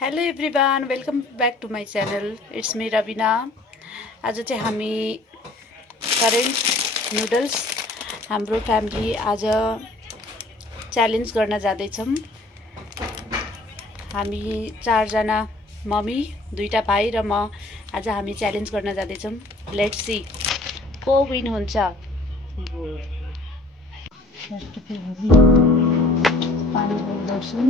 Hello everyone, welcome back to my channel. It's me Rabina. आज चाहिँ हामी करेन्ट नुडल्स हाम्रो फ्यामिली आज च्यालेन्ज गर्न जाँदैछौँ। हामी 4 जना मम्मी, 2टा भाइ र म आज हामी च्यालेन्ज गर्न जाँदैछौँ। लेट्स सी को विन हुन्छ। पानी गर्छौँ।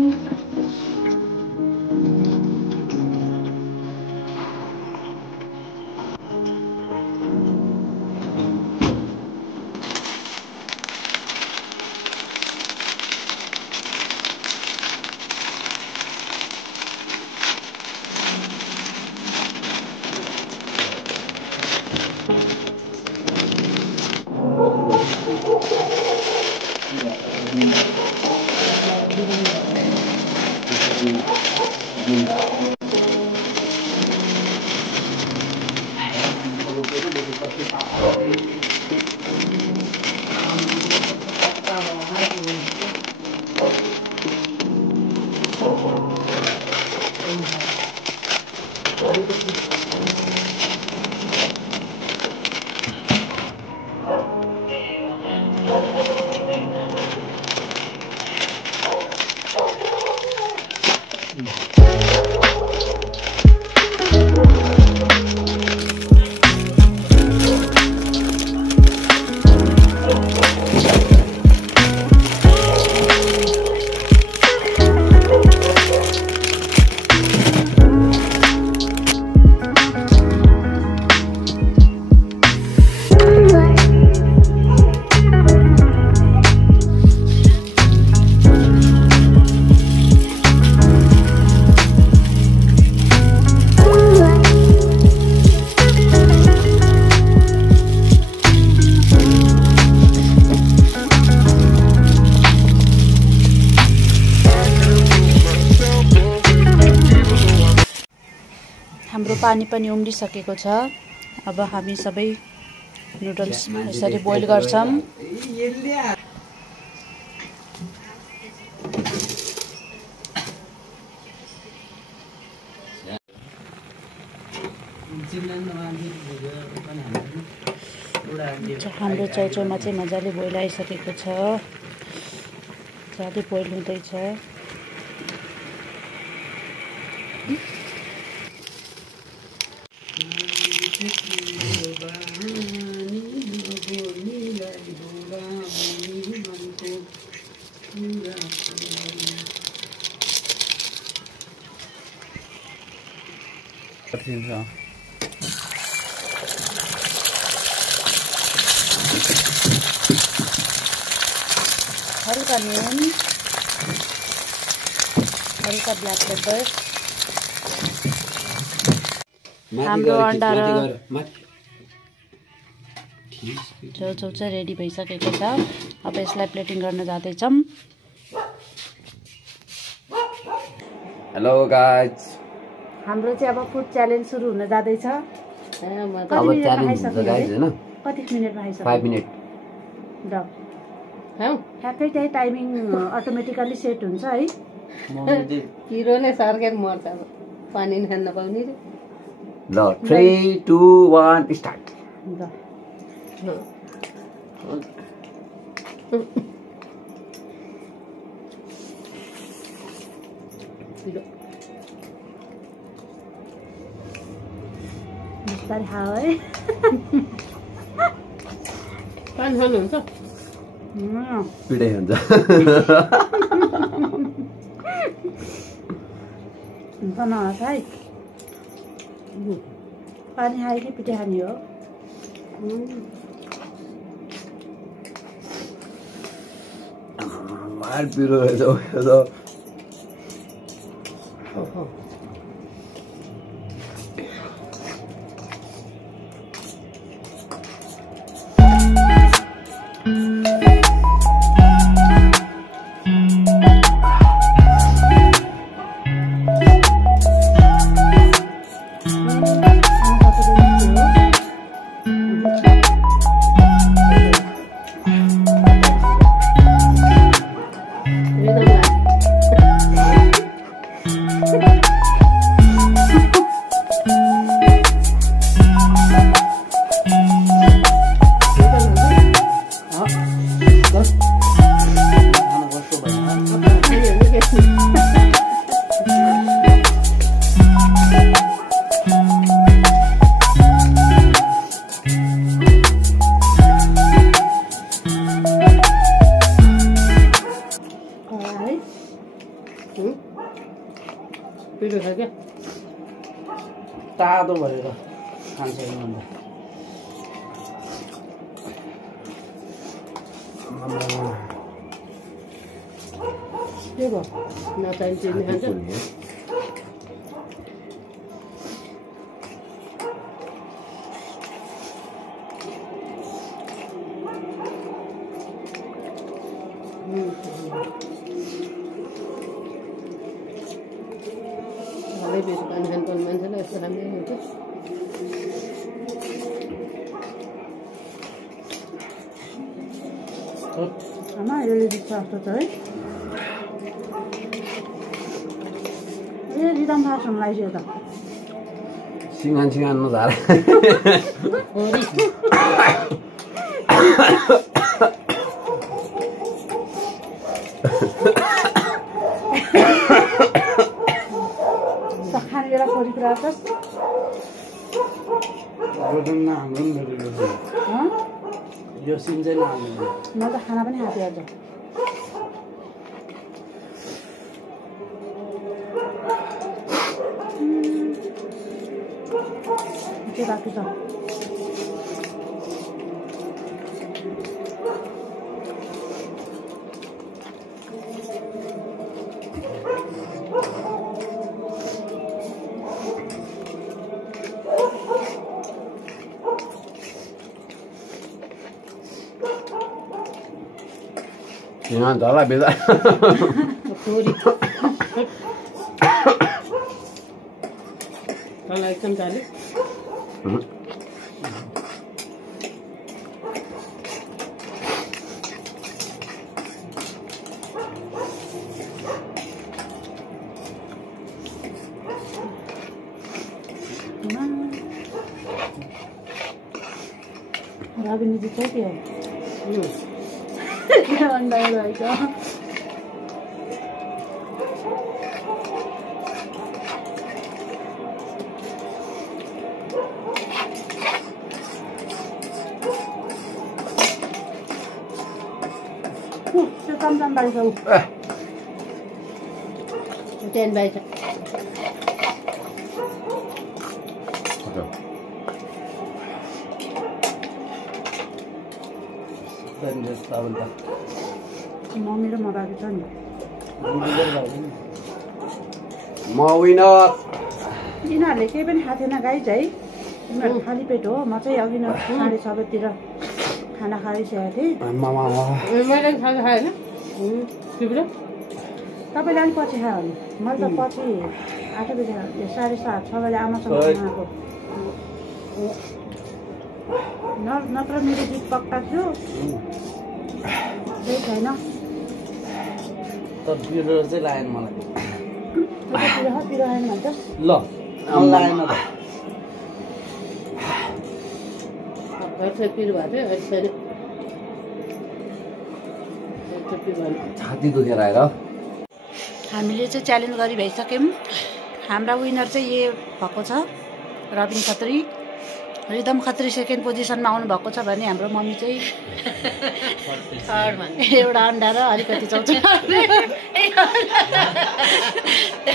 हाम्रो पानी पनि उम्लिसकेको छ। अब हामी सबै नुडल्स यसरी बोइल गर्छौं। हाम्रो चाउचाउमा चाहिँ मजाले बोइल आइसकेको छ। मजाले बोइल हुँदैछ। हल्का नुन, हल्का ब्ल्याक पेपर, हाम्रो अन्डा र चाउचाउ चाहिँ रेडी भइसकेको छ। अब यसलाई प्लेटिङ गर्न जाँदैछौँ। हेलो गाइज, हाम्रो चाहिँ अब फुड च्यालेन्ज सुरु हुन जाँदैछ। कति मिनेटमा खाइसक्यो? 5 मिनेट। ल ठ्याक्कै त्यही टाइमिङ अटोमेटिकली सेट हुन्छ है। किरोले सर्केर मर्छ पानी खान नपाउने रे। ल 3 2 1 स्टार्ट। बिस्तारै खाऊ है। पानी खानुहुन्छ? पिटाइ हुन्छ। नहोस् है। पानी खायो कि पिठो खाने हो? मार पिरो रहेछ। Thank you. पिरो छ क्या तातो भएर खान्छ भन्दा के भयो नचाहिने चिज खान्छ बेसी पानी खानुपर्ने मान्छेलाई यस्तो राम्रै हुन्छ आमा यसले दिन्छ जस्तो छ है ए रिदम फास्ट हुन लाग्यो त सिंगान नझार खानेबेला खोजिरहेछस् यो सिन चाहिँ नहाल्नु म त खाना पनि खाएको आज के बाँकी छ सिंगान झला बेला थोरी तँलाई एकदम चाल्यो राबिनी चाहिँ के हो अन्डा रहेछ त्यो चमचम बाहिर त्यहाँ बाहिर मम्मी र म बाँकी छ नि म विनर यिनीहरूले केही पनि खाएको थिएन गाइज है यिनीहरू खाली पेट हो म चाहिँ अघि 6:30 बजीतिर खाना खाइसकेको थिएँ मैले खाना खाएन तपाईँले अलिक पछि खायो भने मैले त पछि 8 बजी 7:30 6 बजी आमासँग आएको नत्र मेरो जित पक्का थियो केही छैन तर पिरो चाहिँ लागेन मलाई पिरो आएन भन्छ ल लागेन पिरो भएको थियो छाती दुखेर आएर हामीले चाहिँ च्यालेन्ज गरी भइसक्यौँ हाम्रा विनर चाहिँ यो भएको छ रबिन खत्री रिदम खत्री सेकेन्ड पोजिसनमा आउनु भएको छ भने हाम्रो मम्मी चाहिँ एउटा अन्डा र अलिकति चाउचाउ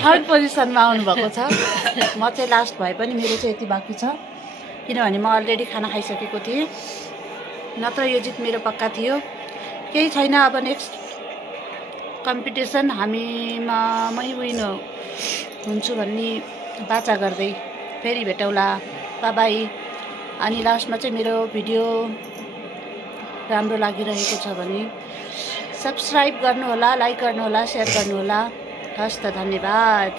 थर्ड पोजिसनमा आउनु भएको छ म चाहिँ लास्ट भए पनि मेरो चाहिँ यति बाँकी छ किनभने म अलरेडी खाना खाइसकेको थिएँ नत्र यो जित मेरो पक्का थियो केही छैन अब नेक्स्ट कम्पिटिसन हामीमा मै विन हुन्छु भन्ने बाचा गर्दै फेरि भेटौँला बाई अनि लास्टमा चाहिँ मेरो भिडियो राम्रो लागिरहेको छ भने सब्सक्राइब गर्नुहोला लाइक गर्नुहोला सेयर गर्नुहोला हस् त धन्यवाद।